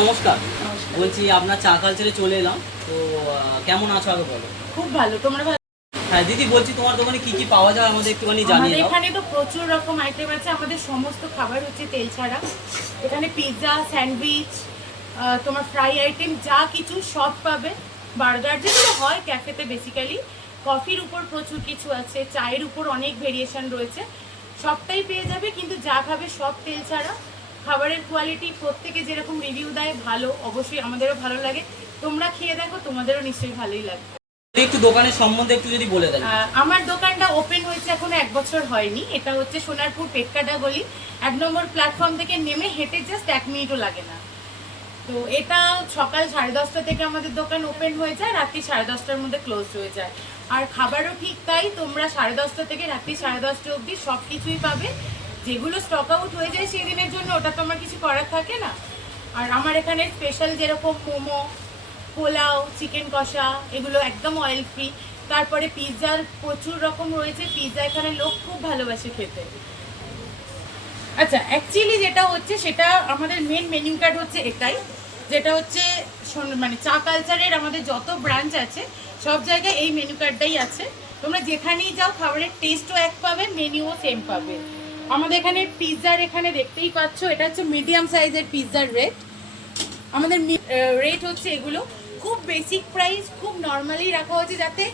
নমস্কার। বলছি আপনার চা কালচারে চলে এলাম। তো কেমন আছো আগে বলো? খুব ভালো। তোমরা ভালো? হ্যাঁ দিদি বলছি তোমার দোকানে কি কি পাওয়া যায় আমাদের একটুখানি জানিয়ে দাও। এখানে তো প্রচুর রকম আইটেম আছে। আমাদের সমস্ত খাবার হচ্ছে তেল ছাড়া। এখানে পিৎজা স্যান্ডউইচ তোমার ফ্রাই আইটেম যা কিছু সব পাবে। বার্গার যেগুলো হয় ক্যাফেতে বেসিক্যালি কফির উপর প্রচুর কিছু আছে। চায়ের উপর অনেক ভেরিয়েশন রয়েছে। সবটাই পেয়ে যাবে কিন্তু যা খাবে সব তেল ছাড়া। খাবারের কোয়ালিটি প্রত্যেকে যেরকম রিভিউ দেয় ভালো অবশ্যই আমাদেরও ভালো লাগে। তোমরা খেয়ে দেখো তোমাদেরও নিশ্চয়ই ভালোই লাগবে। একটু দোকানের সম্বন্ধে একটু যদি বলে দেন। আমার দোকানটা ওপেন হয়েছে এখনও এক বছর হয়নি। এটা হচ্ছে সোনারপুর পেটকাটা গলি। এক নম্বর প্ল্যাটফর্ম থেকে নেমে হেঁটে জাস্ট এক মিনিটও লাগে না। তো এটা সকাল সাড়ে দশটা থেকে আমাদের দোকান ওপেন হয়ে যায় রাত্রি সাড়ে দশটার মধ্যে ক্লোজ হয়ে যায়। আর খাবারও ঠিক তাই তোমরা সাড়ে দশটা থেকে রাত্রি সাড়ে দশটা অবধি সব কিছুই পাবে। যেগুলো স্টক আউট হয়ে যায় সেই দিনের জন্য, ওটা তো আমার কিছু করার থাকে না। আর আমার এখানে স্পেশাল যেরকম মোমো, পোলাও চিকেন কষা, এগুলো একদম অয়েল ফ্রি তারপরে পিৎজার প্রচুর রকম রয়েছে। পিৎজা এখানে লোক খুব ভালোবাসে খেতে। আচ্ছা অ্যাকচুয়ালি যেটা হচ্ছে, সেটা আমাদের মেন মেনু কার্ড হচ্ছে এটাই। যেটা হচ্ছে মানে চা কালচারের আমাদের যত ব্রাঞ্চ আছে, সব জায়গায় এই মেনু কার্ডটাই আছে। তোমরা যেখানেই যাও, খাবারের টেস্টও এক পাবে মেনুও সেম পাবে। আমাদের এখানে পিৎজার এখানে দেখতেই পাচ্ছ, এটা হচ্ছে মিডিয়াম সাইজের পিৎজার রেট আমাদের রেট হচ্ছে এগুলো। খুব বেসিক প্রাইস খুব নর্মালি রাখা হচ্ছে যাতে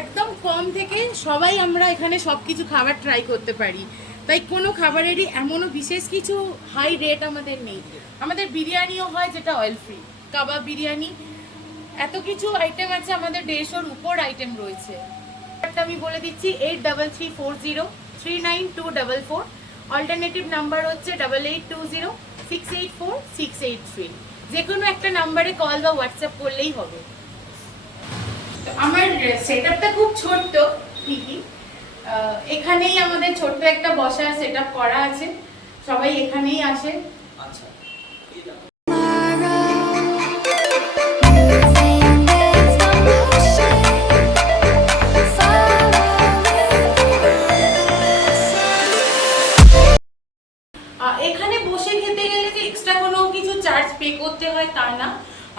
একদম কম থেকে সবাই আমরা এখানে সব কিছু খাবার ট্রাই করতে পারি। তাই কোনো খাবারেরই এমনও বিশেষ কিছু হাই রেট আমাদের নেই। আমাদের বিরিয়ানিও হয় যেটা অয়েল ফ্রি কাবাব বিরিয়ানি, এত কিছু আইটেম আছে আমাদের দেড়শোর উপর আইটেম রয়েছে। আমি বলে দিচ্ছি eight double three four zero three nine two double four alternative number হচ্ছে double eight two zero six eight four six eight three যে কোনো একটা নাম্বারে কল বা হোয়াটসঅ্যাপ করলেই হবে। আমার সেট খুব ছোট্ট, ঠিকই। এখানেই আমাদের ছোট্ট একটা বসার সেট করা আছে। সবাই এখানেই আসে। আচ্ছা। চার্জ পে করতে হয় তা না?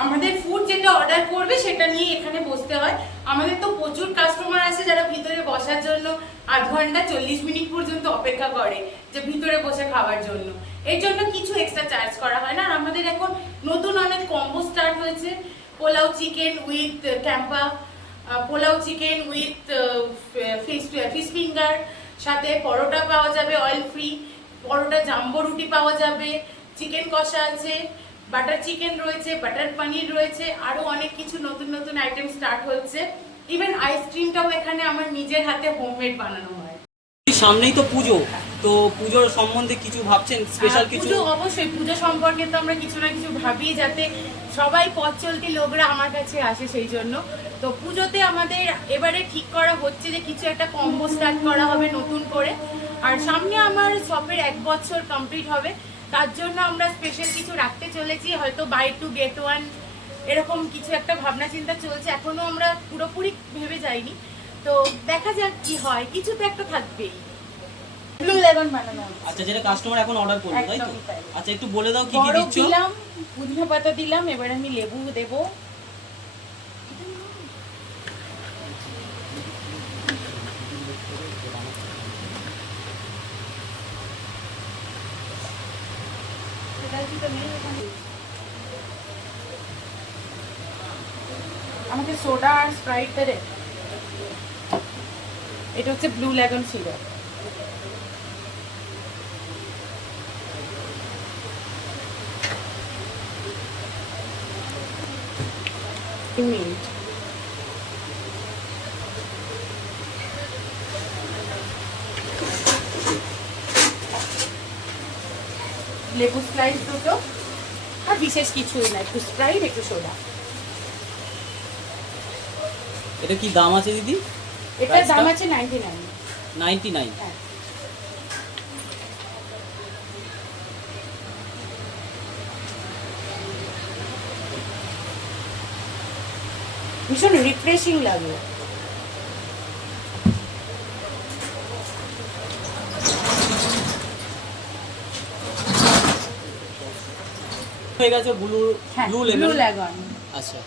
আমাদের ফুড যেটা অর্ডার করবে, সেটা নিয়ে এখানে বসতে হয়। আমাদের তো প্রচুর কাস্টমার আছে যারা ভিতরে বসার জন্য আধ ঘণ্টা চল্লিশ মিনিট পর্যন্ত অপেক্ষা করে যে ভিতরে বসে খাওয়ার জন্য। এর জন্য কিছু এক্সট্রা চার্জ করা হয় না। আর আমাদের এখন নতুন অনেক কম্বো স্টার্ট হয়েছে। Pulao chicken with Campa pulao chicken with fish fish finger সাথে পরোটা পাওয়া যাবে অয়েল ফ্রি পরোটা জাম্বো রুটি পাওয়া যাবে চিকেন কষা আছে। বাটার চিকেন রয়েছে বাটার পানির রয়েছে আরও অনেক কিছু নতুন নতুন আইটেম স্টার্ট হচ্ছে। ইভেন আইসক্রিমটাও এখানে আমার নিজের হাতে হোমমেড বানানো হয়। সামনেই তো পুজো তো পুজোর সম্বন্ধে কিছু ভাবছেন? স্পেশাল কিছু? পুজো অবশ্যই পুজো সম্পর্কে তো আমরা কিছু না কিছু ভাবি যাতে সবাই পথ চলতি লোকরা আমার কাছে আসে সেই জন্য। তো পুজোতে আমাদের এবারে ঠিক করা হচ্ছে যে কিছু একটা কম্বো স্টার্ট করা হবে নতুন করে। আর সামনে আমার শপের এক বছর কমপ্লিট হবে। তার জন্য আমরা স্পেশাল কিছু রাখতে চলেছি। হয়তো বাই টু গেট ওয়ান এরকম কিছু একটা ভাবনা চিন্তা চলছে। এখনও আমরা পুরোপুরি ভেবে যাইনি। তো দেখা যাক কি হয়। কিছু তো একটা থাকবেই। ব্লু লেমন বানানো আচ্ছা যেটা কাস্টমার এখন অর্ডার করবে তাই তো? আচ্ছা একটু বলে দাও কি কি দিচ্ছ? দিলাম পুদিনা পাতা দিলাম এবার আমি লেবু দেব। আমাকে সোডা আর স্প্রাইট দে এটা হচ্ছে ব্লু লেগন ছিল মিনিট লেবু স্লাইস দুটো আর বিশেষ কিছুই না একটু স্প্রাইট একটু সোডা। এটা কি দাম আছে দিদি? এটার দাম আছে নাইনটি নাইন নাইনটি নাইন হ্যাঁ। ভীষণ রিফ্রেশিং লাগে হয়ে গেছে ব্লু ব্লু লেভেল আচ্ছা।